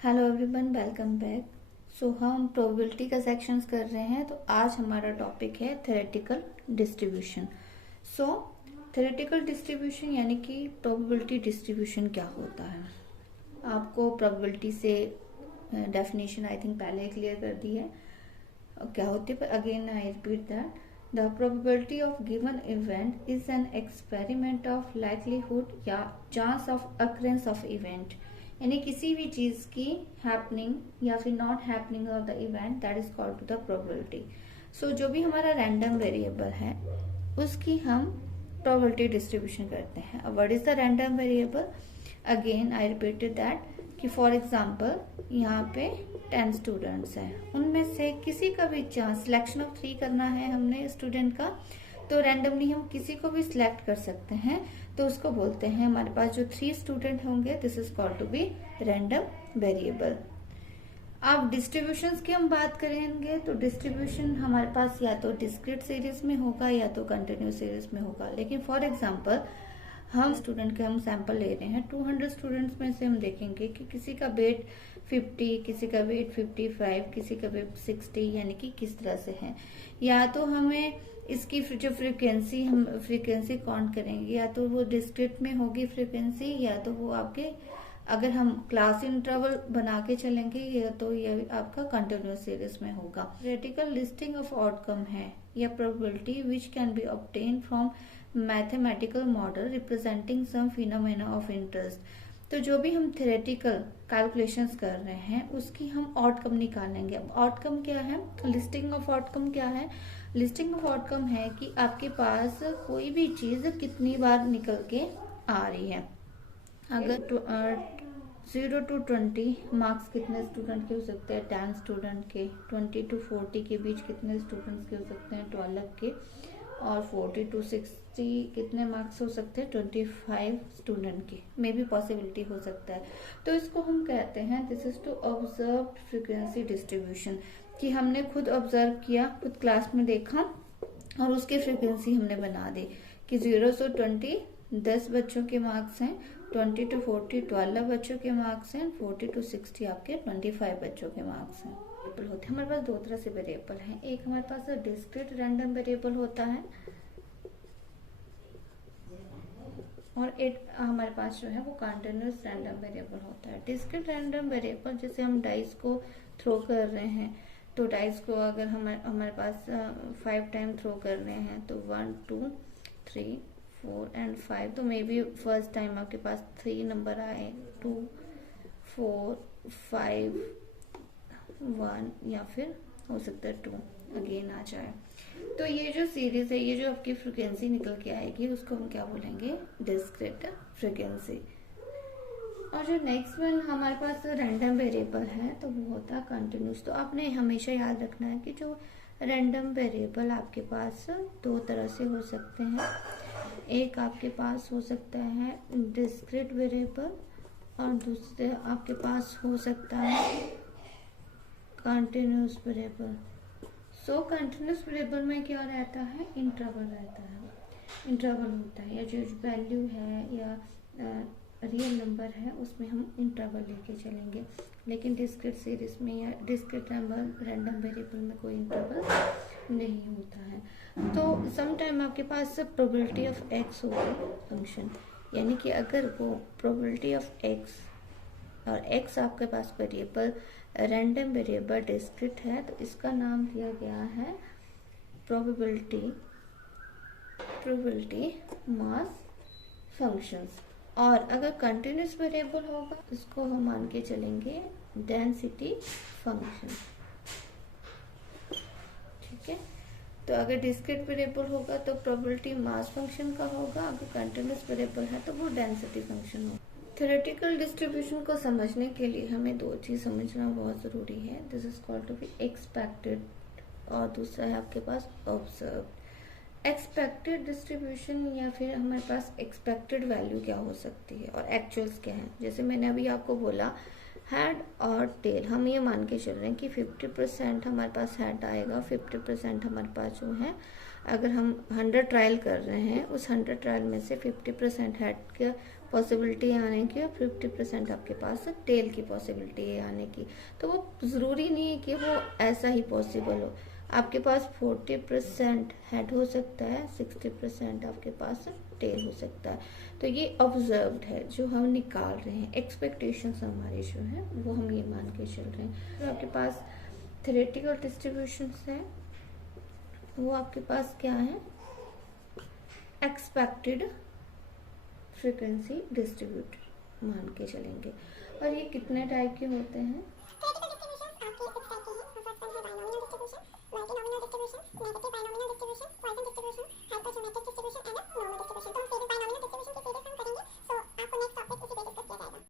Hello everyone, welcome back. हम probability का sections कर रहे हैं। तो आज हमारा टॉपिक है थ्योरेटिकल डिस्ट्रीब्यूशन। सो थ्योरेटिकल डिस्ट्रीब्यूशन यानी कि प्रोबेबिलिटी डिस्ट्रीब्यूशन क्या होता है। आपको प्रोबेबिलिटी से डेफिनेशन आई थिंक पहले क्लियर कर दी है क्या होती है, पर again I repeat that the probability of given event is an experiment of likelihood या chance of occurrence of event, यानी किसी भी चीज की हैपनिंग या फिर not happening of the event, that is called to the probability. So जो भी हमारा रैंडम वेरिएबल है उसकी हम प्रोबेबिलिटी डिस्ट्रीब्यूशन करते हैं। What is the random variable? Again I repeated that कि फॉर एग्जाम्पल यहाँ पे 10 स्टूडेंट्स हैं, उनमें से किसी का भी चांस सिलेक्शन ऑफ 3 करना है हमने स्टूडेंट का, तो रैंडमली हम किसी को भी सिलेक्ट कर सकते हैं। तो उसको बोलते हैं, हमारे पास जो 3 स्टूडेंट होंगे this is called to be random variable. अब डिस्ट्रीब्यूशंस की हम बात करेंगे तो डिस्ट्रीब्यूशन हमारे पास या तो डिस्क्रीट सीरीज में होगा या तो कंटिन्यूस सीरीज में होगा। लेकिन फॉर एग्जांपल हम स्टूडेंट के हम सैंपल ले रहे हैं, 200 स्टूडेंट्स में से हम देखेंगे कि किसी का वेट 50, किसी का वेट 55, किसी का वेट 60, यानी कि किस तरह से है। या तो हमें इसकी जो फ्रीक्वेंसी हम फ्रीक्वेंसी काउंट करेंगे, या तो वो डिस्क्रीट में होगी फ्रीक्वेंसी, या तो वो आपके अगर हम क्लास इंटरवल बना के चलेंगे या तो ये आपका कंटिन्यूस सीरीज में होगा। थ्योरेटिकल लिस्टिंग ऑफ आउटकम है या probability which can be obtain from mathematical model representing some phenomena of interest. तो जो भी हम थ्योरेटिकल कैलकुलेशंस कर रहे हैं उसकी हम आउटकम निकालेंगे। अब आउटकम क्या है, लिस्टिंग ऑफ आउटकम क्या है? लिस्टिंग ऑफ आउटकम है कि आपके पास कोई भी चीज कितनी बार निकल के आ रही है। अगर 0 to 20 मार्क्स कितने स्टूडेंट के हो सकते हैं? 10 स्टूडेंट के। 20 to 40 के बीच कितने स्टूडेंट्स के हो सकते हैं? 12 के। और 40 to 60 कितने मार्क्स हो सकते हैं? 25 स्टूडेंट के में भी पॉसिबिलिटी हो सकता है। तो इसको हम कहते हैं this is to observe frequency distribution, कि हमने खुद ऑब्जर्व किया, खुद क्लास में देखा और उसकी फ्रीक्वेंसी हमने बना दी कि 0 से 20 10 बच्चों के मार्क्स हैं, 20 to 40 12 बच्चों के मार्क्स हैं, 40 to 60 आपके 25 बच्चों के मार्क्स हैं। होते हैं हमारे पास दो तरह से वेरिएबल हैं। एक हमारे पास डिस्क्रीट रैंडम वेरिएबल होता है और एक हमारे पास जो है वो कंटिन्यूस रैंडम वेरिएबल होता है। डिस्क्रीट रैंडम वेरिएबल जैसे हम डाइस को थ्रो कर रहे हैं, तो डाइस को अगर हमारे पास 5 टाइम थ्रो कर रहे हैं तो 1 2 3 4 एंड 5, तो मे बी फर्स्ट टाइम आपके पास 3 नंबर आए, 2 4 5 1, या फिर हो सकता है 2 अगेन आ जाए। तो ये जो सीरीज है, ये जो आपकी फ्रीक्वेंसी निकल के आएगी उसको हम क्या बोलेंगे? Discrete frequency. और जो नेक्स्ट वन हमारे पास रैंडम वेरिएबल है तो वो होता है कंटिन्यूस। तो आपने हमेशा याद रखना है कि जो रैंडम वेरिएबल आपके पास दो तरह से हो सकते हैं। एक आपके पास हो सकता है डिस्क्रीट वेरिएबल और दूसरे आपके पास हो सकता है कंटिन्यूस वेरिएबल। सो कंटिन्यूस वेरिएबल में क्या रहता है? इंटरवल रहता है, इंटरवल होता है, या जो वैल्यू है या रियल नंबर है उसमें हम इंटरवल लेके चलेंगे। लेकिन डिस्क्रीट सीरीज में या डिस्क्रीट रैंडम वेरिएबल में कोई इंटरवल नहीं होता है। तो सम टाइम आपके पास प्रोबेबिलिटी ऑफ एक्स होगी फंक्शन, यानी कि अगर वो प्रोबेबिलिटी ऑफ एक्स और एक्स आपके पास वेरिएबल रैंडम वेरिएबल डिस्क्रीट है तो इसका नाम दिया गया है प्रोबेबिलिटी मास फंक्शंस। और अगर कंटिन्यूस वेरिएबल होगा इसको हम मान के चलेंगे डेंसिटी फंक्शन। ठीक है, तो अगर डिस्क्रीट वेरिएबल होगा तो प्रोबेबिलिटी मास फंक्शन का होगा, अगर कंटिन्यूस वेरिएबल है तो वो डेंसिटी फंक्शन होगा। थ्योरेटिकल डिस्ट्रीब्यूशन को समझने के लिए हमें दो चीज समझना बहुत जरूरी है। This is called to be expected और दूसरा है आपके पास ऑब्जर्व्ड। एक्सपेक्टेड डिस्ट्रीब्यूशन या फिर हमारे पास एक्सपेक्टेड वैल्यू क्या हो सकती है और एक्चुअल्स क्या है। जैसे मैंने अभी आपको बोला हेड और टेल, हम ये मान के चल रहे हैं कि 50% हमारे पास हेड आएगा, 50% हमारे पास जो है, अगर हम 100 ट्रायल कर रहे हैं उस 100 ट्रायल में से 50% हेड का पॉसिबिलिटी आने की और 50% आपके पास टेल की पॉसिबिलिटी है आने की। तो वो ज़रूरी नहीं है कि वो ऐसा ही पॉसिबल हो। आपके पास 40% हेड हो सकता है, 60% आपके पास टेल हो सकता है। तो ये ऑब्जर्व्ड है जो हम निकाल रहे हैं, एक्सपेक्टेशंस हमारे जो है वो हम ये मान के चल रहे हैं। तो आपके पास थ्योरेटिकल डिस्ट्रीब्यूशंस है, वो आपके पास क्या है, एक्सपेक्टेड फ्रीक्वेंसी डिस्ट्रीब्यूट मान के चलेंगे। और ये कितने टाइप के होते हैं,